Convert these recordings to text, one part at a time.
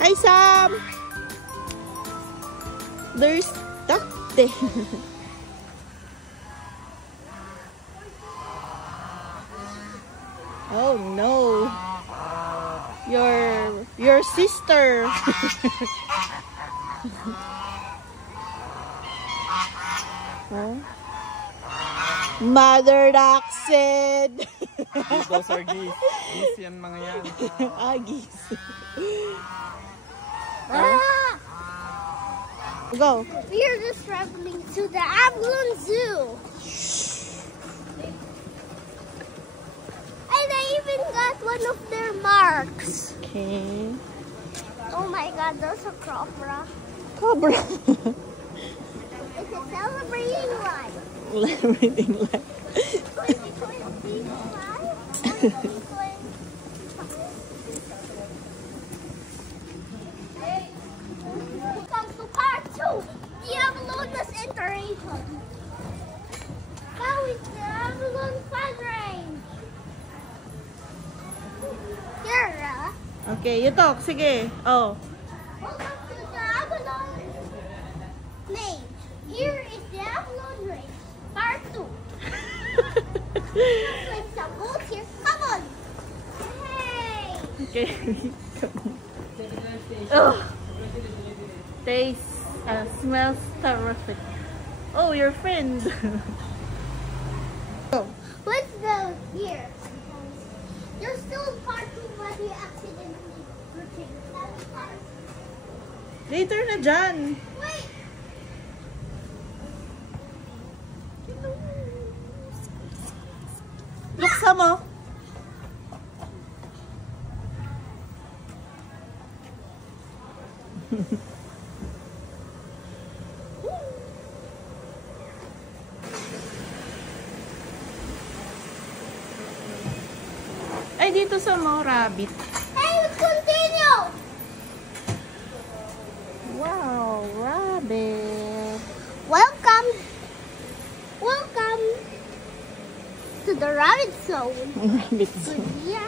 Hi, Sam! There's duck there. Oh no! Your sister. Oh. Mother duck said. Those are geese. Geese yan mga yan. Geese. Go. We are just traveling to the Avalon Zoo. And I even got one of their marks. Okay. Oh my god, there's a cobra. Cobra. It's a celebrating life. Celebrating life. 2025. Welcome to part 2. The Avalon's iteration. Now it's the Avalon Fun Range. Here, Okay, you talk. Sige. Oh. welcome to the Avalon Range. Here is the Avalon Range, part 2. With some boats here. Come on. Hey. Okay. Oh. Tastes smells terrific. Oh, your friend. Go. Let's go here. You're still in part 2, but you accidentally retreated. That's part. Later na dyan. Wait. Buksa mo. Ay, dito sa mo, rabbit. Hey, let's continue. Wow, rabbit. Welcome to the rabbit zone. Rabbit. Yeah.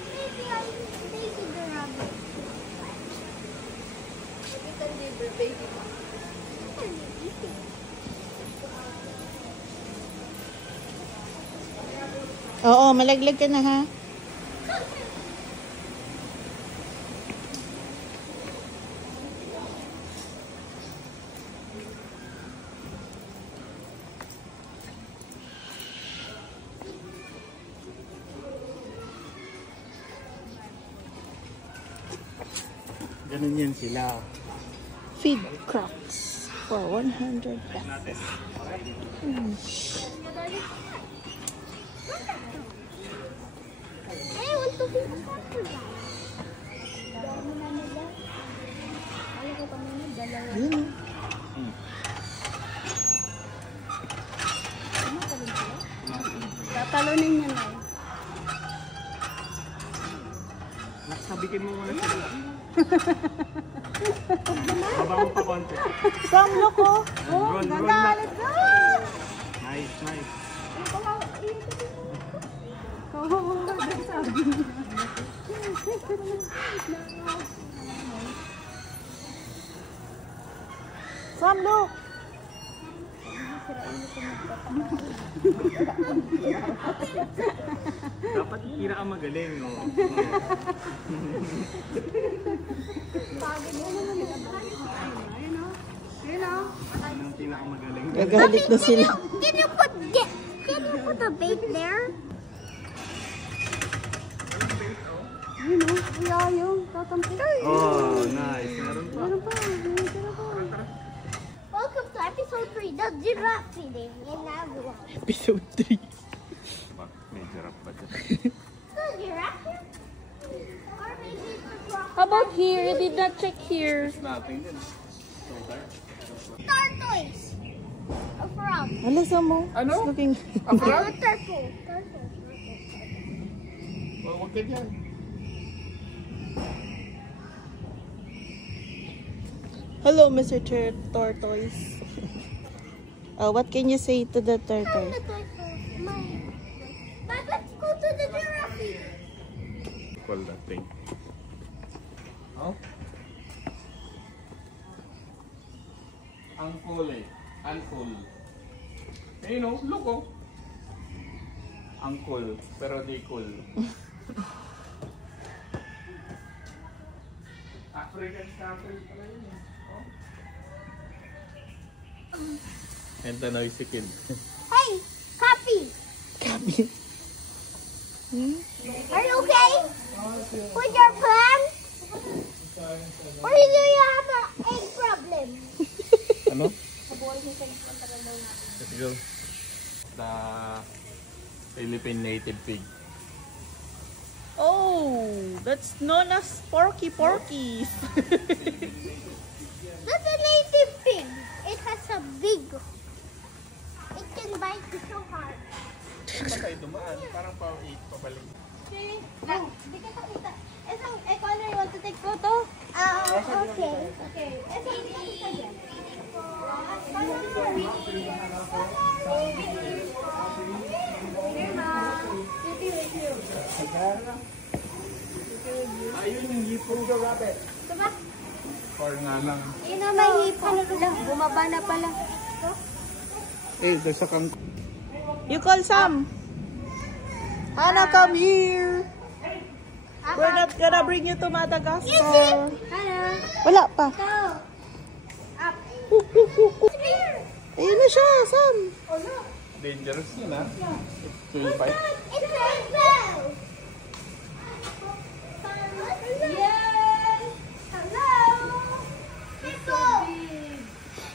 Maybe I maybe the rabbit. Oo, malaglag ka na ha. Ganun yan sila. Feed crops for 100 pesos. Hey, I want to be a crocodile. Yun. Tatalunin niya na. Nakasabikin mo muna sila. Habang mo pa konti. Sam, look oh. Run, run na. Let's go! Nice, nice. Sam, look. Dapat kira ang magaling, no? Yan ang pinakamagaling. Gagalit na sila. Can you put the bait there? Oh, nice. Meron pa. Welcome to episode 3, the giraffe feeding in Avalon. Episode 3. May jarap pa dyan. The giraffe here? Or maybe it's a crocodile. How about here? You did not check here. Nothing din. Tortoise. A frog. Ano, Sam mo? Ano? It's looking... A turtle. Huwag ka dyan. Hello, Mr. Tortoise. What can you say to the The tortoise? turtle. But let's go to the giraffe. Call that thing. Oh? Uncool eh. Uncool. Eh, no? Look, oh. Uncool. Pero di cool. African country pala yun eh. Oh? And the noisy kid. Hey, copy. Copy. Are you okay with your plan? Or do you have an egg problem? Ano? Let's go. The Philippine native pig. Oh, that's known as Porky Porky. That's a native pig. It has a big. It can bite you so hard. Saan tayo dumaan? Parang pabalik. Di kita kita. Connor, you want to take photo? Okay. Okay. Ayun yung hipon ka, rabbit. Diba? Or nga lang. Yun na may hipon. Bumaba na pala. Eh, there's a You call Sam. Hannah, come here. We're not gonna bring you to Madagascar. Hello. Wala pa. Go. Up. Here. Ayun na siya, Sam. Oh no. dangerous yun, ha? Oh Will bite. it's a bell. Yes. Hello. Hippo.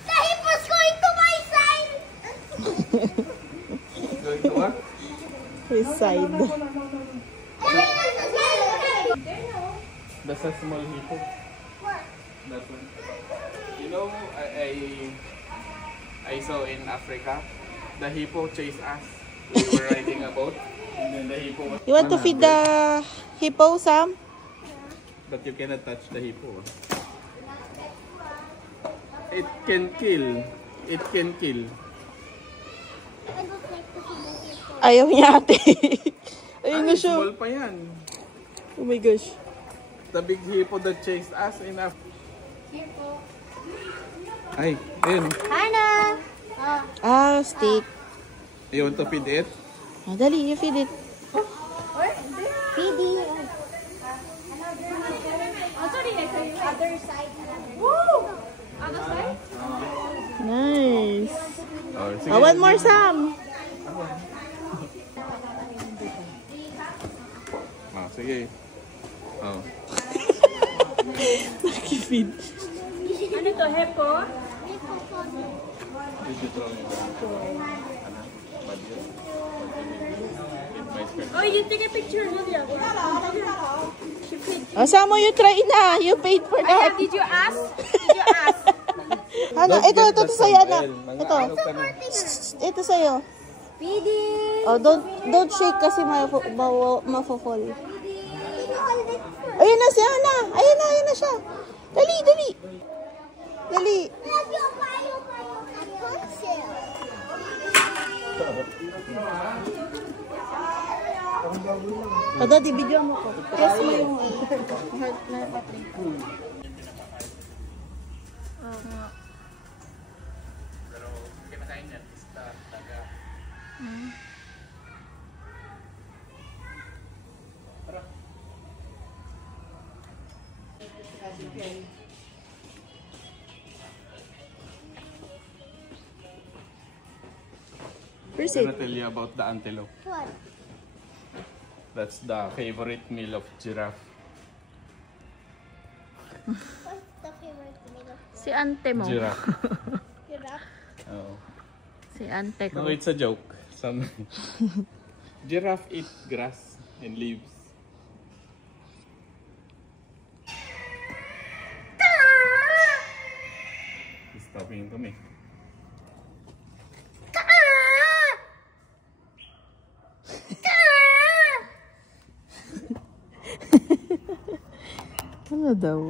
The hippo's going to my side. Going to what? His side. That's a small hippo. What? That one. You know, I saw in Africa, the hippo chased us. We were riding a boat, and then the hippo was... You want to feed the hippo, Sam? But you cannot touch the hippo. It can kill. It can kill. I don't like to feed the hippo. Ayaw niya ate. Ayun na Ay, siya. small pa yan. Oh my gosh. The big hippo that chased us in Africa. Hippo. Ay, ayun. Hannah. Ah, steak. You want to feed it? Ah, dali, you feed it. Feeding. Other side. Woo! Other side? Nice. Oh, sige. Ah, one more, Sam. Ah, sige. Oh. Nakifeed. Ano to, Heppo? Did you throw it? Oh, you take a picture, Julia. Ah, Sam, you try na. You paid for that. Did you ask? Did you ask? Hana, ito sa'yo, anak. Ito. Ano ka na? Ito sa'yo. Feeding. Oh, don't shake kasi mafo-fall. Ayun na siya, Hana. Ayun na siya. Dali. Dali. Oh, Daddy, video mo ko. Press mo yung heart na patri. Pero kinakain yan is taga. Where's I'm it? gonna tell you about the antelope. What? That's the favorite meal of giraffe. What's the favorite meal of Si ante mo. Giraffe. giraffe? Oh. Si ante ko. No, it's a joke. Some giraffe eat grass and leaves. He's talking to me. Ano daw?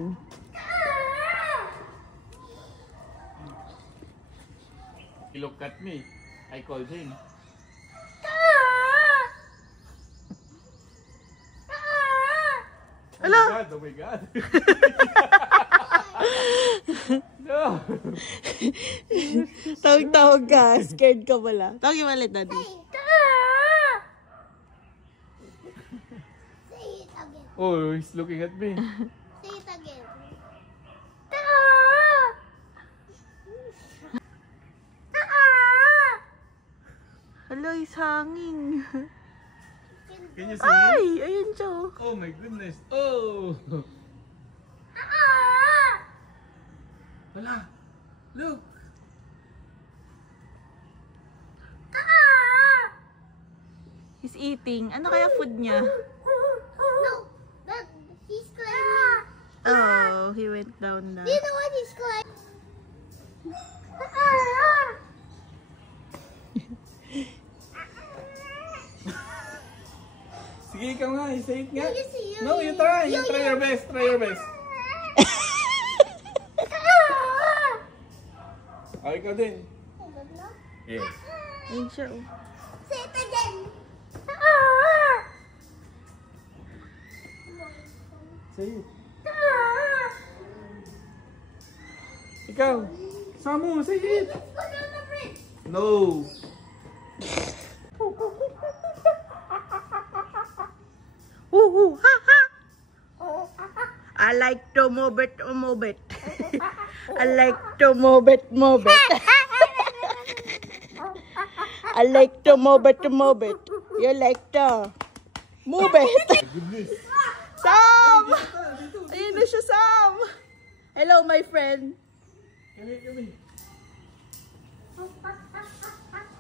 He looked at me. I called him. Hello? Oh my God! Tawag ka. Scared ka pala. Tawag yung ulit, Daddy. Say it again. Oh, he's looking at me. Say it again. Hello, is hanging. Can you see Ay! him? Ayun siya. Oh my goodness. Oh. Wala. Look. He's eating. Ano kaya food niya? No, but he's climbing. Oh, he went down na. Do you know what he's climbing? Sige, ikaw nga. Say it nga. You see, you- No, you try. You you- try your best. Try your best. Oh, ikaw din. Yeah. Ayun siya. Oh. Say it again. Say it. Ikaw. Samu, say it. Let's go down the bridge. No. Woo, woo, ha, ha. I like to move it, move it. I like to move it, move it. I like to move it, move it. You like to move it. Goodness. Sam! Ayun na siya, Sam! Hello, my friend. Come here.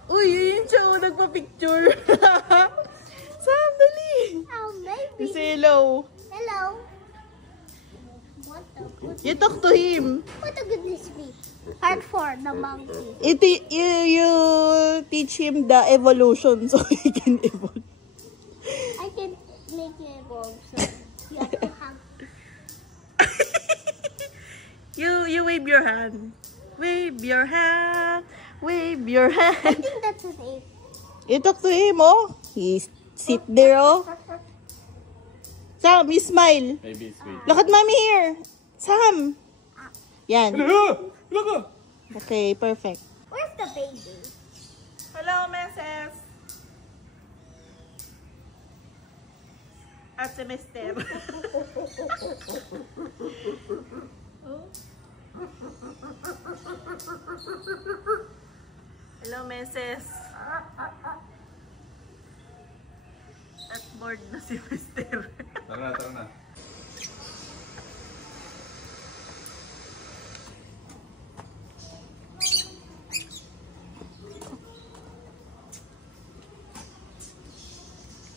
Uy, yun siya, oh, nagpa-picture. Sam, dali. Oh, maybe. Say hello. Hello. What the? You talk to him. What the goodness me? Part 4, the monkey. You teach him the evolution so he can evolve. I can make it evolve, so you have to have. You wave your hand. Wave your hand. Wave your I hand. think that's an 8. You talk to him, oh. He sit there, oh. Sam, you smile. Maybe it's sweet. Look at mommy here. Sam. Yan. Look. Okay, perfect. Where's the baby? Hello, Mrs. At semester. Hello, Mrs. At board na si Mister. Tara na.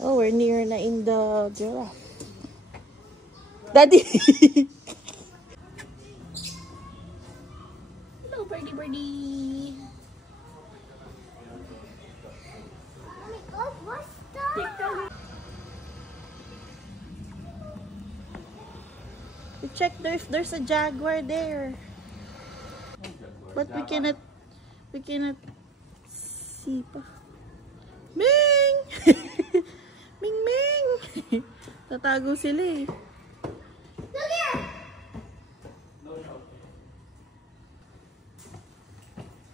Oh, we're near na in the giraffe. Daddy! Hello, birdie birdie. Oh my god, what's that? We checked if there's a jaguar there. But we cannot see pa. Ming! Ming Ming! Tatago sila eh. Look here!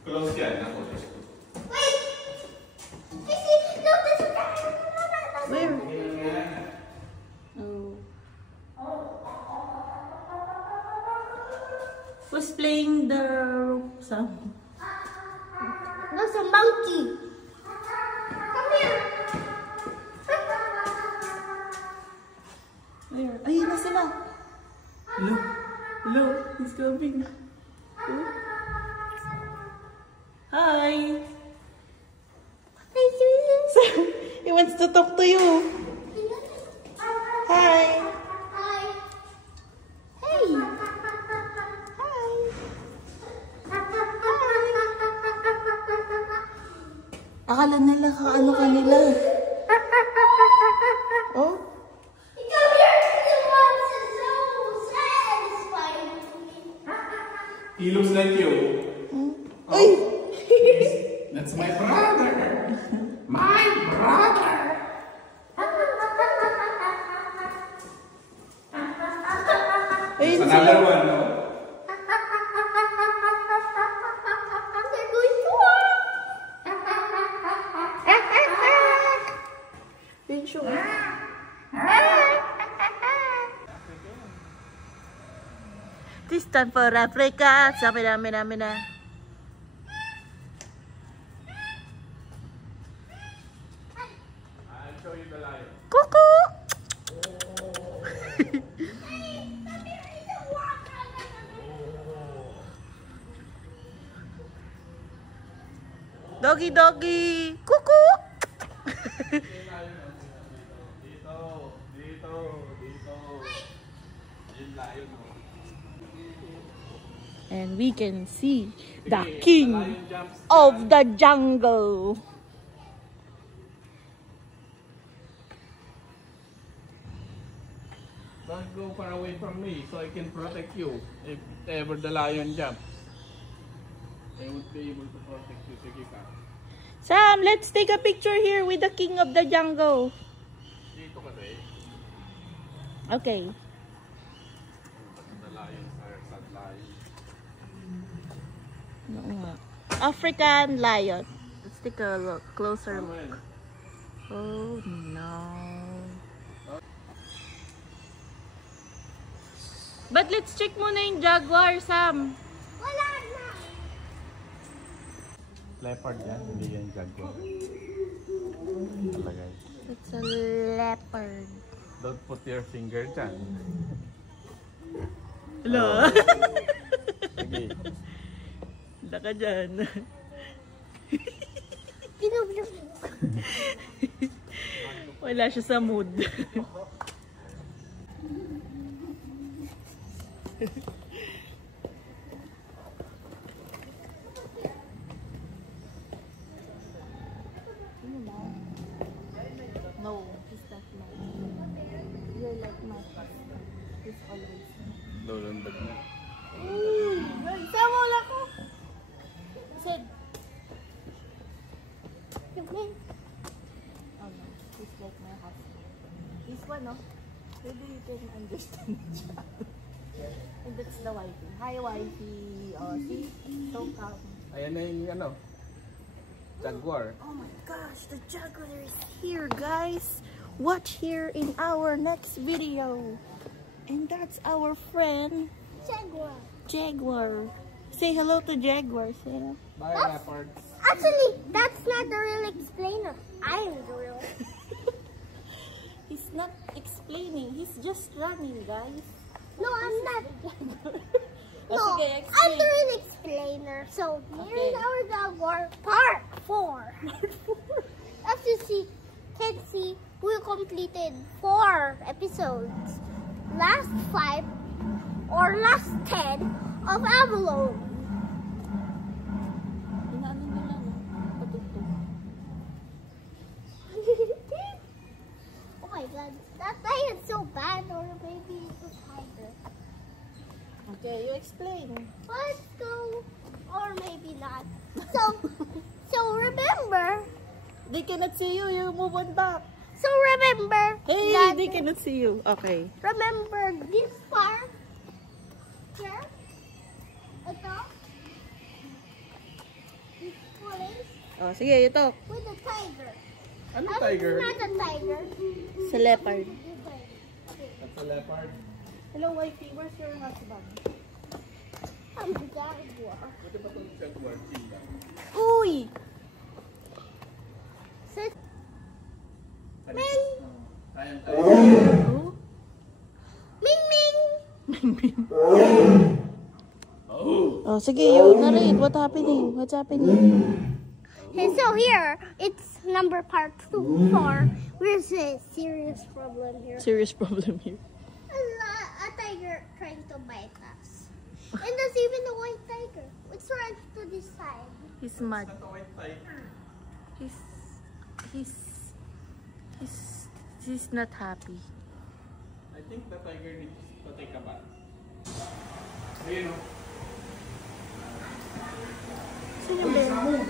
Close yan. Wait! I see! Look, there's a Where? Oh. Who's playing the rope song? There's a monkey. Come here. Where? Ayun na sila. Hello, he's coming. Oh. Hi. He wants to talk to you. Hi. Hi. Hey. Hi. Akala nila ano kanila. Oh? Come here. He wants to so satisfied. He looks like you. Ay! That's my brother. My brother. Ayun Another one, no? They're going to This time for Africa. Sabi namin na. I'll show you the lion. Kuku! Doggy, doggy! Kuku! Dito. Yung lion, oh. And we can see the Sige, king the lion jumps. of the jungle. Don't go far away from me so I can protect you. If ever the lion jumps, I would be able to protect you. Sige ka. Sam, let's take a picture here with the king of the jungle. Dito kasi. Okay. The lions are sad lions. Oo nga. African lion. Let's take a look, closer look. Amen. Oh no. But let's check muna yung jaguar, Sam. Wala na. Leopard yan, hindi yan jaguar. Talagay. It's a leopard. Don't put your finger dyan. Hello? Sige. Wala ka dyan. Wala siya sa mood. No, he's not mine. You're like my husband. He's always mine. Lulundag na. Sama wala ko. Said, oh no, he's like my husband. This one, no? Maybe you can understand each other. And that's the wifey. Hi, wifey. Oh, see? So calm. Ayan na yung ano. Jaguar. Oh my gosh, the jaguar is here, guys. Watch here in our next video. And that's our friend, Jaguar. Jaguar. Say hello to Jaguar, Sarah. Bye, leopards. Actually, that's not the real explainer. I am the real. He's not explaining. He's just running, guys. No, I'm not. No, Okay, I'm explain. the real explainer. So, here's Okay. our Jaguar Part 4. As you can see, we completed 4 episodes. Last 5 or last 10 of Avalon. Inaano nila, no? Patugtog. Oh my god, that guy is so bad, or maybe it's a tiger. Okay, you explain. Let's go, or maybe not. So remember, They cannot see you. You move on back. so remember Hey, that, they cannot see you. Okay. remember this part here, ito, this place Oh, sige, ito. with the tiger. Ano It's tiger? not a tiger. Sa leopard. Okay. That's a leopard. Hello, wifey. Where's your husband? I'm the Jaguar. Buti pa itong jaguar? Sila. Uy! Sit. Ming! Ayan tayo. Oh? Ming Ming. Oh, sige, you narrate. What's happening? What's happening? Okay, so here it's number part 2 for where's a serious problem here. Serious problem here. A tiger trying to bite us. And there's even a white tiger. It's right to this side. He's mad. That's a white tiger. He's not happy. I think the tiger needs to take a bath. Ayun o. Sino yung bear?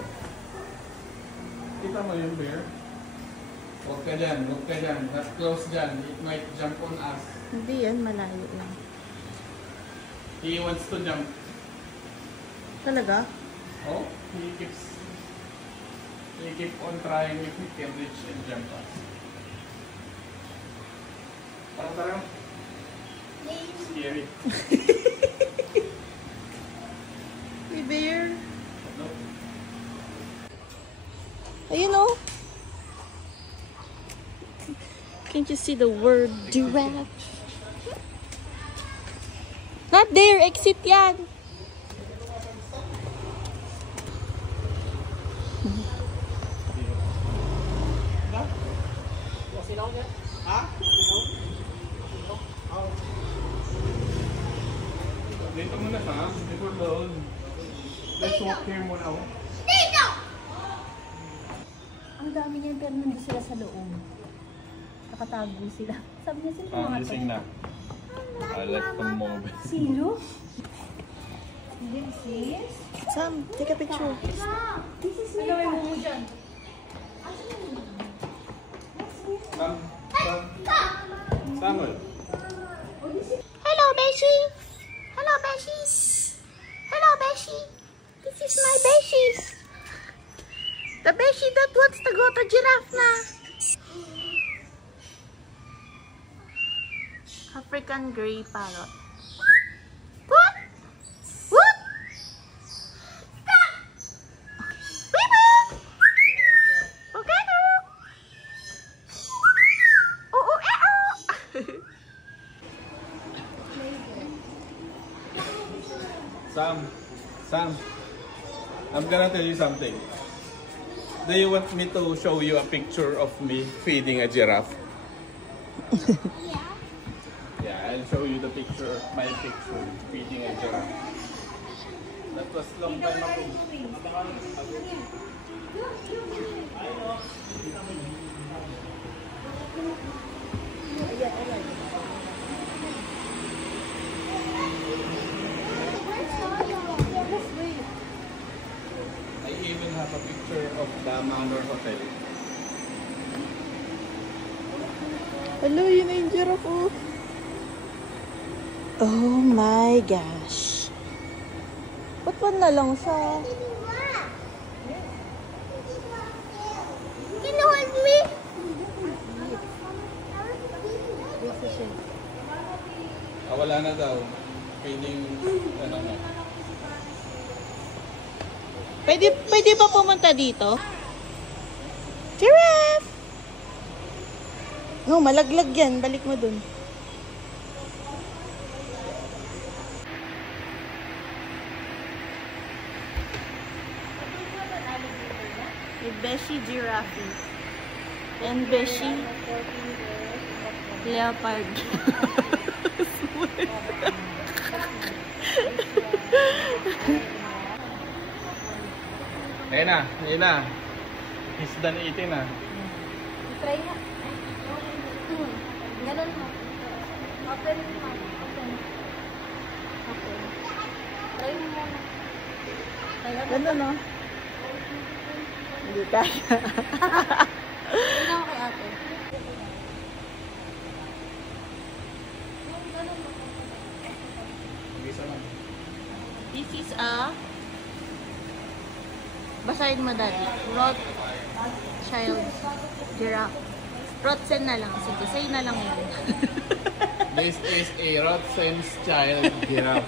Kita mo yung bear? Huwag ka dyan, huwag ka dyan. That's close dyan. It might jump on us. Hindi yan, malayo lang. He wants to jump. Talaga? Oh, he keeps on trying if he can reach and jump us. Tara. Scary. Can't you see the word giraffe? Not there! Exit yan! Dito muna ha. Before doon. Let's walk here muna ako. Ang dami niyan pero nandun sila sa loob. Nakatago sila. Sabi niya sila mga to. Gising na. Let's move. Sino? This is? Sam, take a picture. This is me. Ano mo dyan? Samuel. Hello, Beshi. Hello, Beshi. Hello, Beshi. This is my Beshi. The Beshi that wants to go to giraffe na. African gray parrot. What? What? Okay, no. Sam, I'm gonna tell you something. Do you want me to show you a picture of me feeding a giraffe? Yeah. Yeah, I'll show you the picture, my picture feeding a giraffe. That was long time ago. I even have a picture of the Manor Hotel. Hello, yun na yung giraffe, oh. Oh my gosh. Ba't pa na lang siya? Can you hold me? Wala na daw. Feeding, ano na. Pwede ba pumunta dito? Giraffe! No, malaglag yan. Balik mo dun. With Beshi Giraffe. And Beshi Leopard. Ayun na. He's done eating na. Try na. Ganun mo. Open mo. Open. Try mo muna. Ganun, no? Hindi kaya. Tingnan mo kay ate. This is a... Basahin mo, Daddy. Rothschild giraffe. Rothsen na lang. Sige, say na lang yun. This is a Rothschild giraffe.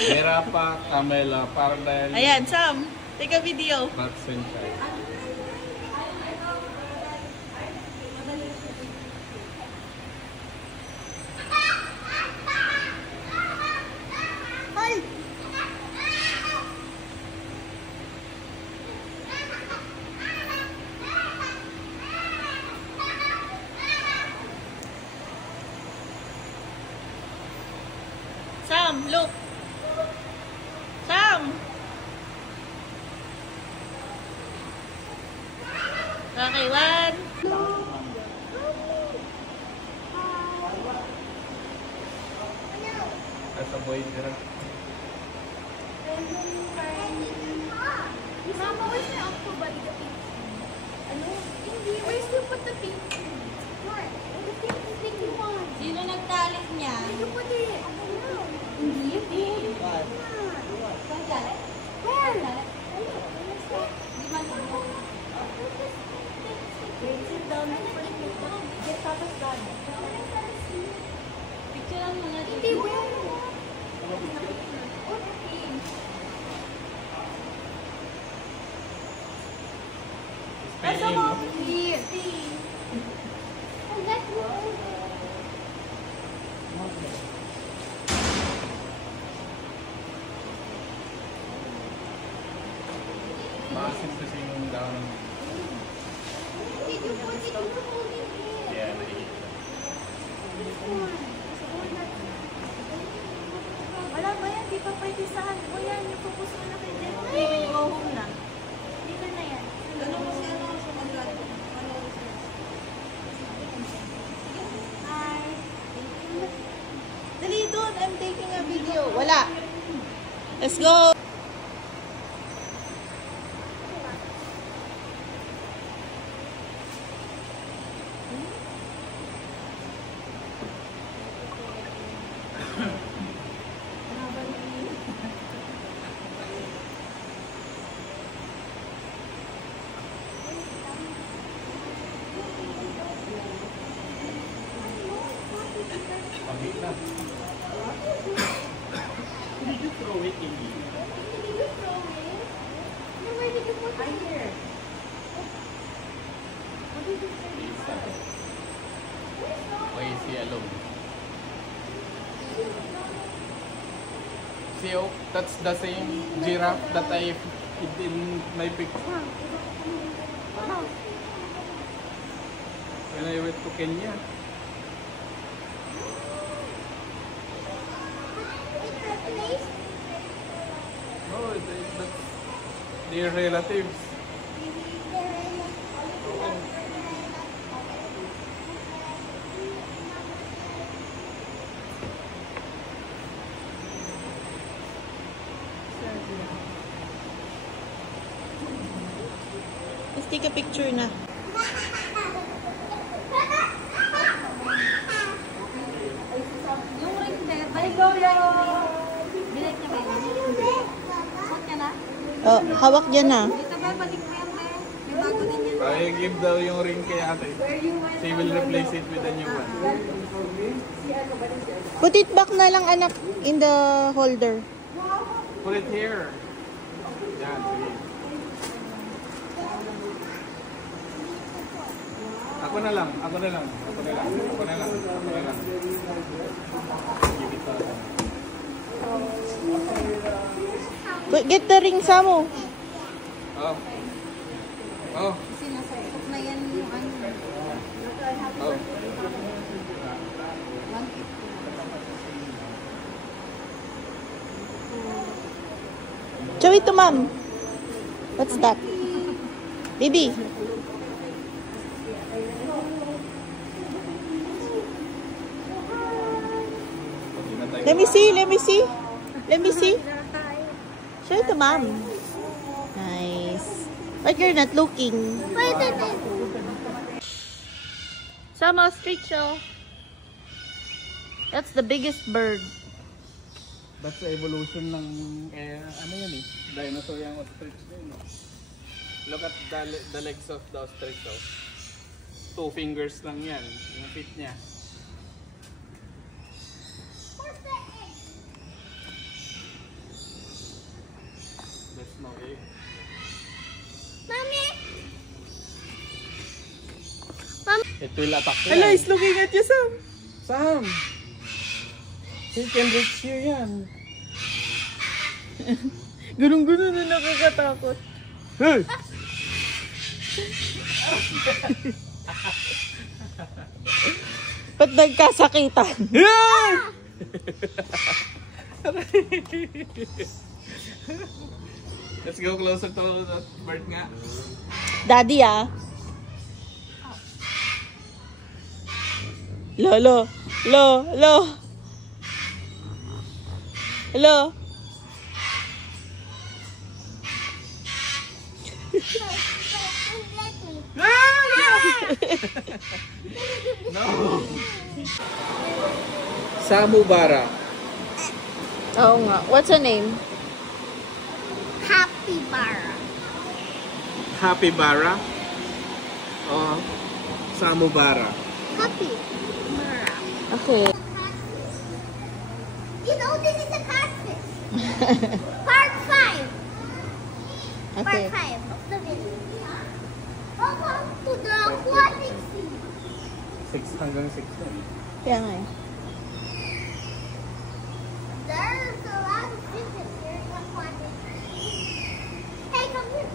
Giraffa camela pardal. Ayan, Sam. Take a video. Rothschild. Sam, look. Sam. Okay, one. That's a boy giraffe. Mama, where's my uncle buddy? The pink? Ano? Hindi. Where's you put the pink? What? The pink one. Sino nagtalit niya? You put it. Hindi. What? Where? Di ba mo? Sit down. Get Papa's dad. Picture lang muna. Hindi. Where? Painim, no? Here. Pansin kasi yung down. Yeah, naiit. Wala ba yan? Di pa pwede saan? O yan, yung pupus mo na kay Jen. Hindi ka yung go home na. Dito na yan. Ano mo siya sa mag-lado? Hi. Dali doon, I'm taking a video. Wala. Let's go. Pamit na. Did you throw it in here? Why is he alone? See, oh, that's the same giraffe that I put in my picture. When I went to Kenya. No, that's their relatives. Let's take a picture na. Yung ring de, balik ko lang. Bilik niya ba yun? Hot ka na? Oh, hawak dyan na. Dito ba, balik mo yan, be? May bago din yan. I give daw yung ring kay ate. She will replace it with a new one. Put it back na lang, anak, in the holder. Put it here. Yan, sige. Ako na lang. Give it to her. Get the ring, Samu. Oh. Oh. Kasi nasa usok na yan yung ano. Oh. 150. Show it to mom. What's that? Baby. Let me see. Show it to mom. Nice. But you're not looking. Some ostrich show. That's the biggest bird. That's the evolution ng, ano yun eh, dinosaur yung ostrich din, no? Look at the legs of the ostrich, oh. 2 fingers lang yan, yung feet niya. There's no egg. It will attack you. Hello, he's looking at you, Sam. Sam! He can reach you yan. Gulong-gulong na nakakatakot. Hey! Ba't nagkasakitan? Let's go closer to that bird nga. Daddy, ah. Lo. Hello. No. Samubara. Oo nga. What's her name? Happy Bara. Oh, Samubara. Okay. You know, this is a catfish. Part 5. Okay. Part 5 of the video. Welcome to the aquatic sea. 6 hanggang 6 na. Kaya nga eh. There's a lot of fishes here in the aquatic sea. Hey, come here.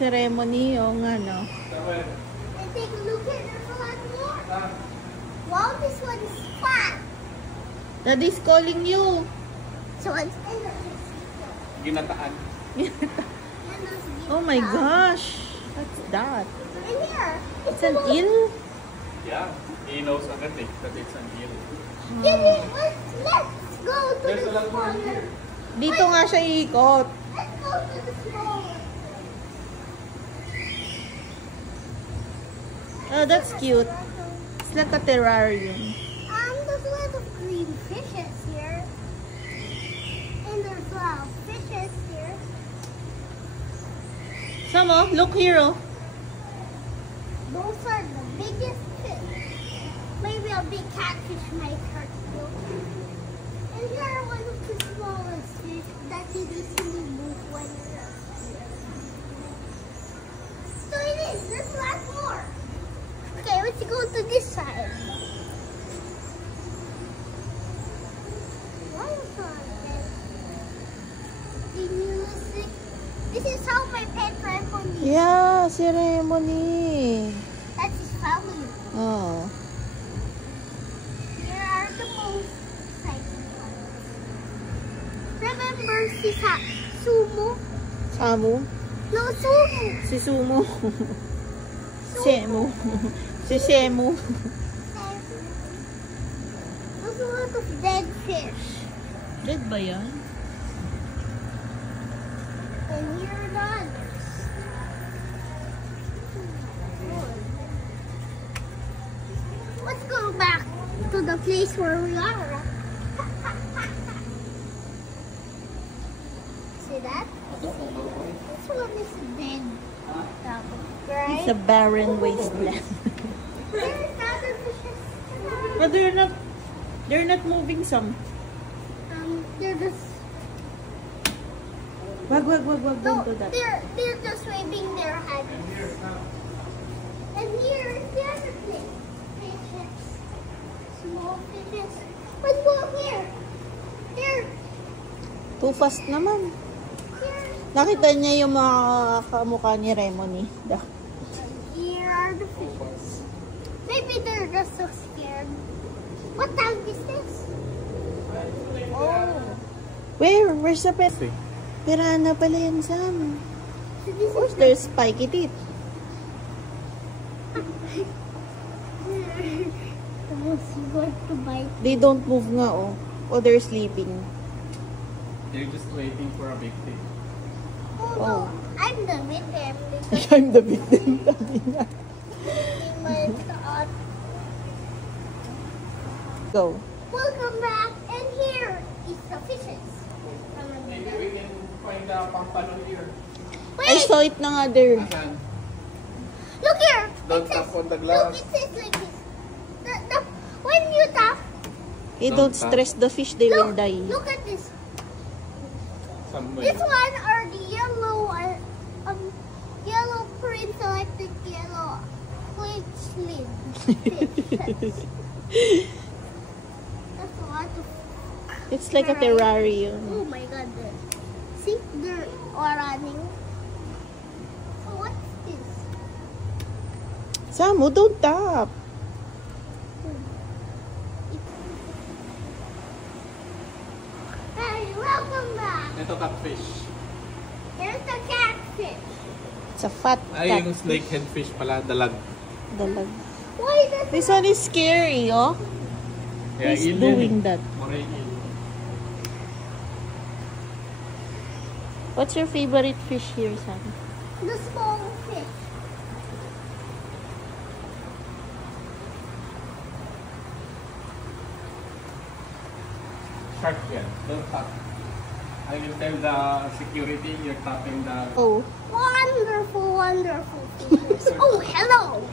ceremony. O nga, no? And take a look at there's a lot more. Wow, this one is fat. Daddy's calling you. So it's Ginataan. Oh my gosh. What's that? In here. It's an eel? Yeah. He knows agad eh, that it's an eel. Let's go to There's the a lot more smaller. here. Dito nga siya iikot. Let's go to the smaller. Oh, that's cute. It's like a terrarium. There's a lot of green fishes here. And there's a lot of fishes here. Samo, look here, oh. Those are the biggest fish. Maybe a big catfish might hurt you. And here are one of the smallest fish that you easily move when you're asleep. So it is. There's lots more. Okay, let's go to this side. This is how my pet Remoni. Yeah, ceremony. That's his family. Oh. Here are the most exciting ones. Remember si Sumo? Samu. No, Sumo. Si Sumo. Semu. Si Semu. There's a lot of dead fish. Dead ba yan? And here are the others. Let's go back to the place where we are. See that? This one is dead. Right? It's a barren wasteland. There's other fishes. But they're not moving some. They're just Wag, don't do that. they're just waving their hands. And here is the other thing. Fishes. Small fishes. Let's go here. Here. Too fast naman. Here. Nakita niya yung mga kamukha ni Remoni. Here are the fishes. Maybe they're just so scared. What tank is this? Oh. Where's the pet? Piranha pala yan, Sam. So this Where's their spiky teeth? almost want to bite. They don't move nga, oh. Oh, they're sleeping. They're just waiting for a big thing. Oh, no. I'm the victim because I'm the victim. Sabi niya. my thought. Go. Welcome back, and here is the fishes. Maybe we can find a pampano here. I Wait, saw it na nga there. Asan? look here. Don't It says- tap on the Look, glass. it says like this. When you tap, Hey, Don't don't stress the fish, they will look, die. look at this. Somewhere. This one are the yellow print selected yellow plate slid fishes. That's a lot of. It's like a terrarium. Oh my god. See, they're all running. Oh, what's this? Samu, don't tap. Hey, welcome back. Ito catfish. Here's the catfish. It's a fat Ay, cat. yung snakehead fish pala, dalag. Dalag. Why does This one is scary, oh. Yeah, He's eel doing yun eh. that. Moray eel. What's your favorite fish here, Sam? the small fish? Shark yan. Don't tap. I will tell the security you're tapping the... Oh. Wonderful, wonderful fishes. Oh, hello.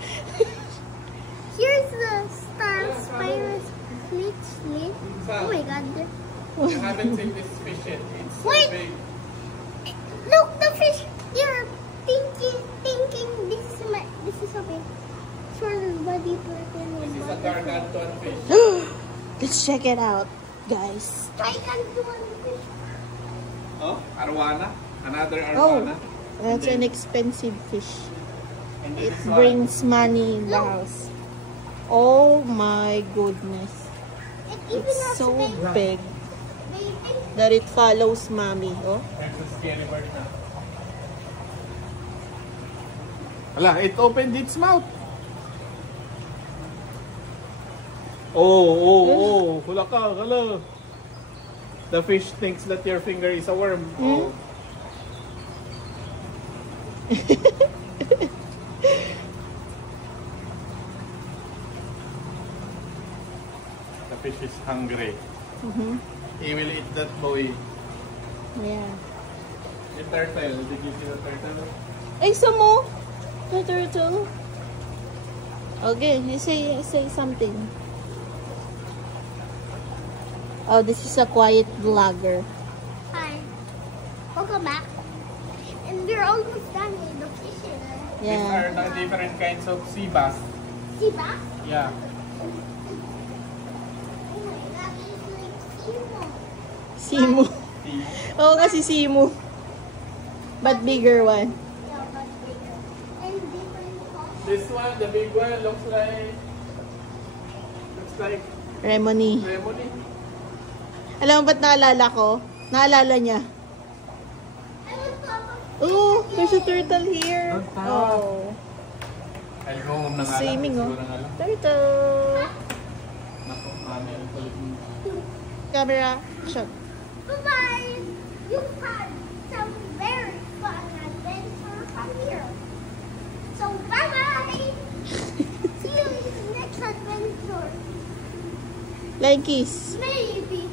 Here's the star spider slit slit. Oh my god. You haven't seen this fish yet. It's so Wait. big. Look, the fish. You're thinking this is a big sort of body pattern. This is a gargantuan fish. Let's check it out, guys. Gigantuan fish. Oh, arwana. Another Oh. arwana. That's an expensive fish. And then It this one. brings money in the house. Oh my goodness. It's so big that it follows mommy. Oh. There's a scary bird na. Hala, it opened its mouth. Oh, hula ka, hala. The fish thinks that your finger is a worm. Oh. The fish is hungry. He will eat that boy. Yeah. The turtle, did you see the turtle? Ay, mo? The turtle. Okay, you say something. Oh, this is a quiet vlogger. Hi. Welcome back. And we're almost done with the fishing. These are Yeah. the different kinds of sea bass. See back? Yeah. Oh my god, it's like Timo. Simu. See? Oo, kasi Simu. But bigger one. Yeah, but bigger. And different colors. This one, the big one, looks like Remoni. lemony. Alam mo ba't naalala ko? Naalala niya. I was talking. Oh, there's a turtle here. Oh. I'll go home na nga lang. Swimming, oh. Siguro nga lang. Turtle. Naku, mami, ang kulit mo. Camera. Shot. Bye-bye. You had some very fun adventure from here. So bye-bye. See you in the next adventure. Like kiss. Maybe